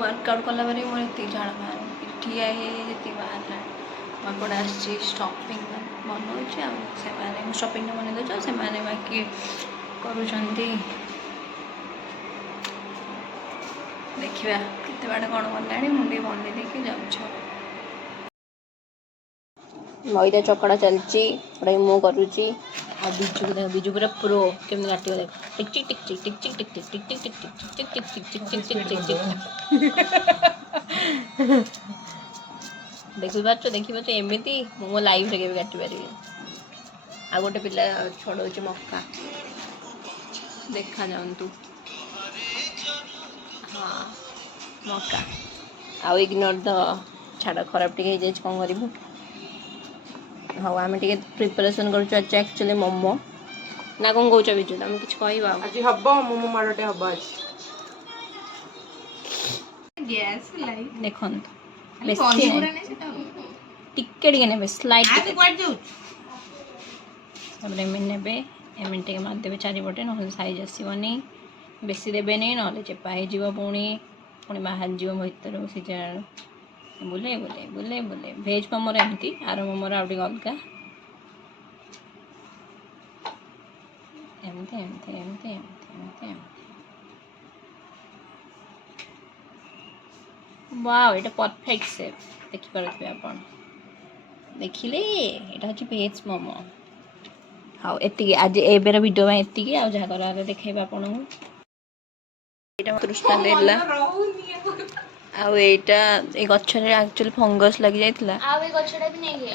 workout कला मोर ये झाड़ बाहर ठिया ये बाहर मापड़ आसी स्टफिंग बनाऊँ स्टफिंग बन दे से बाकी करुँच देखा केते बाटे कौन गला मुझे बन देकी जाऊँ मैदा चकड़ा चलती मु करुच्ची बिजु बिजु पूरा प्रो केमती काटिव देख टिक टिक टिक टिक टिक टिक टिक टिक टिक टिक टिक टिक टिक टिक टिक टिक टिक टिक देखी एमती मो लाइफ रे काटि पारि आ गोटे पिला छड़ाऊँ मक्का देखा जातु हाँ मक्का आउ इग्नोर द छाड़ खराब टे कौन करूँ हाँ आम टे प्रिपरेसन कर एक्चुअली मोमो ना कौन कौच बिजु आम कि आज हम मोमो माड़े हम आज देखो टिके ने स्लाइड ने एमती मारिदेवे चारिपटे ना साइज आसवनी बेसी देवे नहीं ना चेपा हो पुणी पुणी बाहर जीव भर सीजा बुले बुले बुले बुले भेज मोमोर एमती आर मोमोर आउ अलग एमती एमती एमती एमती एमती वाओ ये परफेक्ट शेप देखिपे आप देखिले यहाँ हूँ भेज मोमो हाँ ये आज एबर भिडियो में ये आज जहाँ कर देखेबा आपन कृष्णा देला आईटा ये गचर एक्चुअली फंगस लग जाता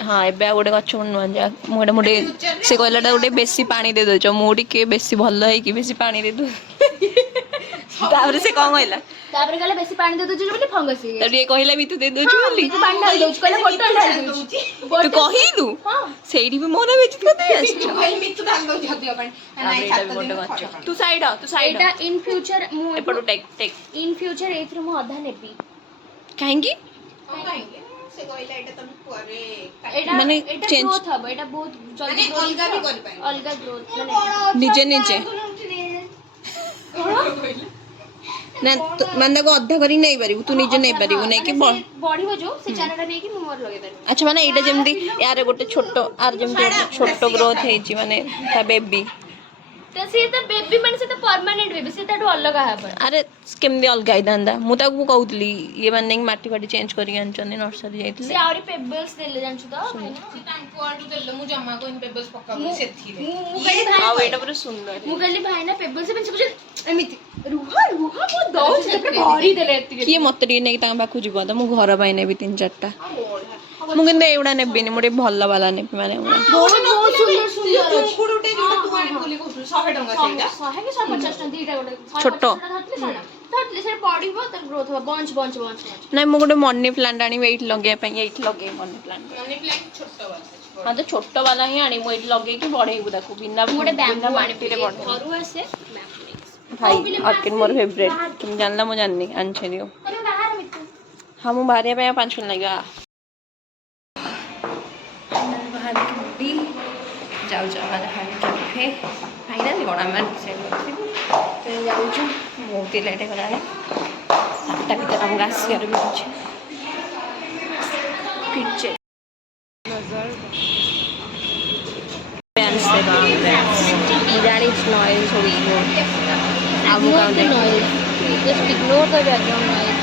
हाँ एवं गोटे गच नुआ मुझे से कहला गोटे बेसी पानी दे दौ मुझे बेसी भल है बेसी पानी दे दू तापर से कौन कहला तापर कहला बेसी पानी दे दोछु बोली फंगस हे तब ये कहला भी तू दे दोछु बोली तू पानी डाल दोछु कहला बोतल डाल दोछु तू कहिलु हां सेठी भी मोना बेच दे आछ कहली मितु डाल दोछु हदिया पानी नहीं एटा भी मोटे गछ तू साइड एटा इन फ्यूचर मु एपटो टेक इन फ्यूचर एथरो मु आधा नेबी काहेंगी से कहला एटा तम करे एटा माने चेंज ग्रोथ हबो एटा बहुत जल्दी अलगा भी करि पाए अलगा ग्रोथ माने नीचे नीचे ना माने को अधा करी नहीं पारिबु तू निजे नहीं पारिबु नहीं कि बढ़िबो जो से चाराटा नहीं कि मोर लगे पारिबु अच्छा माने एटा जेमदी यार गोटे छोटो आर जेमदी छोटो ग्रोथ हेची माने ता बेबी तो से तो बेबी माने से तो परमानेंट बेबी से तो अलग है अरे केमदी अलग आइदांदा मु ताकू कहउतली ये माने माटी फाटी चेंज करी आनचने नर्सरी जाइतले से आउरी पेबल्स देले जानछु तो तांको आडू देले मु जम्मा को इन पेबल्स पक्का मु सेथि रे मु कहली भाई आ एटा पूरा सुंदर मु कहली भाई ना पेबल्स पे कुछ एमिति रुहा रुहा मु दौ से भरी देले एति कि मत टी नै ता बाकू जीव त मु घर पाइ नेबी 3-4टा मु किंतु एउडा नेबिनी मोटे भल वाला नेबी माने बहुत बहुत सुंदर सुंदर चुंकुडुटे जोटा तू आने बोली कहू 100 टंका सेटा 100 के 150 टंका दीटा गोटे छोटो धरले से पडिबो त ग्रोथ हो बंच बंच बंच नै मु गोटे मनी प्लांट आनी वेट लगे पई एट लगे मनी प्लांट छोटो वाला हां तो छोटो वाला ही आनी मु एट लगे कि बढ़ेबु ताकू बिना गोटे बैम्बू पानी पीले बढ़े घरु आसे भाई ऑर्किड मोर फेवरेट तुम जानला मु जाननी आनछे दियो अरे बाहर मितु हां मु बाहर पे 5 मिनट लगा बाहर की जाऊ जाऊ बाहर कैफे फाइनली कोन हम डिसाइड करथिबु तो जाऊ छु बहुत लेट गला है 7टा भीतर हम आसियार भी अछि पिचे नजर बैंस से बात इरानी नॉइज हो गई अब का noise just ignore the background noise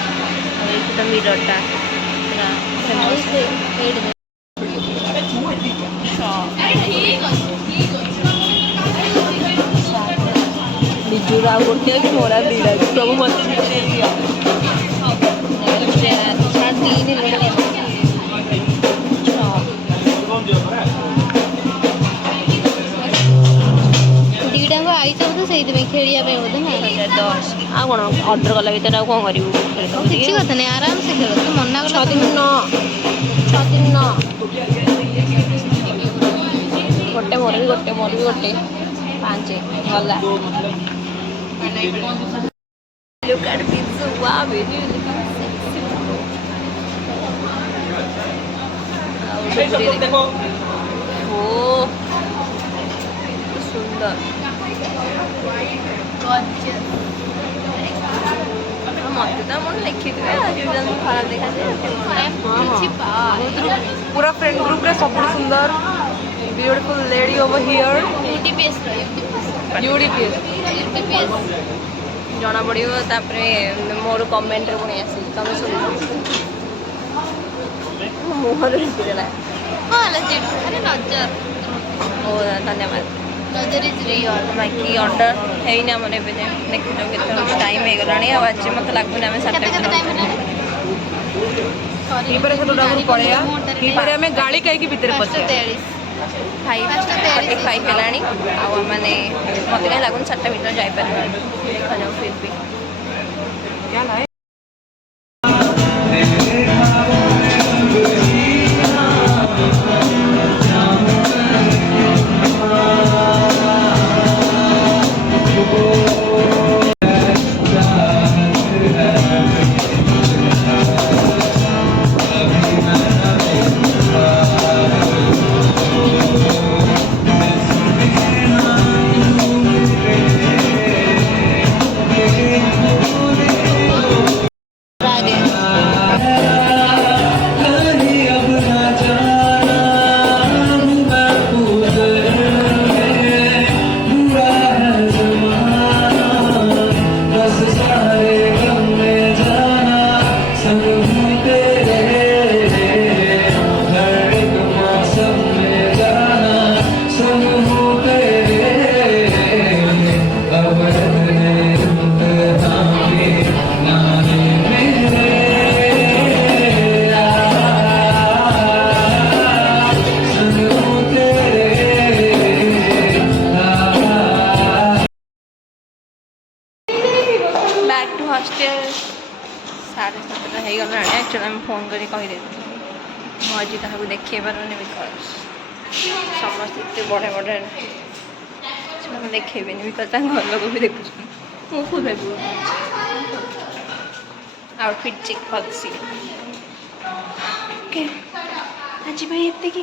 और एक तो मिरर टा फेमस है हेड बिजुरा गोटे कि मोरा दीदा सब मत दीटा को आई सब से खेलिया बोधे ना 10 आ कौन ऑर्डर कला भर आ कौन करूँ किसी कथा नहीं आराम से खेल तू मना 6 दिन न गोटे मोर भी गोटे 5 गला Look at pizza, wow, baby, देखो ओ सुंदर ମତେ ତ ମୁଁ ଦେଖିଥିବେ ଆଜି ମୁଁ ଖରାପ ଦେଖାଯାଏ पूरा फ्रेंड ग्रुप रे सब सुंदर ब्यूटीफुल लेडी ओवर हियर यूडीपीएस ଜଣା ପଡ଼ିବ ତାପରେ ମୋର କମେଣ୍ଟରେ ପୁଣି ଆସିଛି ତମେ ଶୁଣିବ ମୁହଁରୁ ରିପିଦେଲା ଓ ଧନ୍ୟବାଦ ବାକି ଅର୍ଡ଼ର ହେଇନି ଆମର ଏବେ ଯାଏଁ ଦେଖୁଛ କେତେ ଟାଇମ୍ ହେଇଗଲାଣି ଆଉ ଆଜି ମୋତେ ଲାଗୁନି ଆମେ 7 हीपर से थोड़ा गुरु पड़ेया हीपर हमें गाड़ी कहीं की भीतर पड़ती है 5:45 ହେଲାଣି ଆଉ ଆମମାନେ ମୋତେ କାହିଁ ଲାଗୁନି 7ଟା ଭିତରେ ଯାଇପାରିବା ଦେଖାଯାଉ ଫିର୍ ବି क्या लाए बैक टू हॉस्टेल 7:30 ହେଇଗଲାଣି ଆକ୍ଚୁଆଲି ଆମେ ଫୋନ୍ କରି କହିଦେଇଥିଲୁ ମୁଁ ଆଜି କାହାକୁ ଦେଖେଇ ପାରୁନି ବିକଜ ସମସ୍ତେ ଏତେ ବଢ଼ିଆ ବଢ଼ିଆ ସେମାନେ ଦେଖେଇବେନି ବିକଜ ତାଙ୍କ ଘର ଲୋକ ବି ଦେଖୁଛନ୍ତି ମୁଁ ଖୁଦ ଭାବୁ ଆଉଟଫିଟ୍ ଚେକ୍ କରିଛି ଓକେ ଆଜି ପାଇଁ ଏତିକି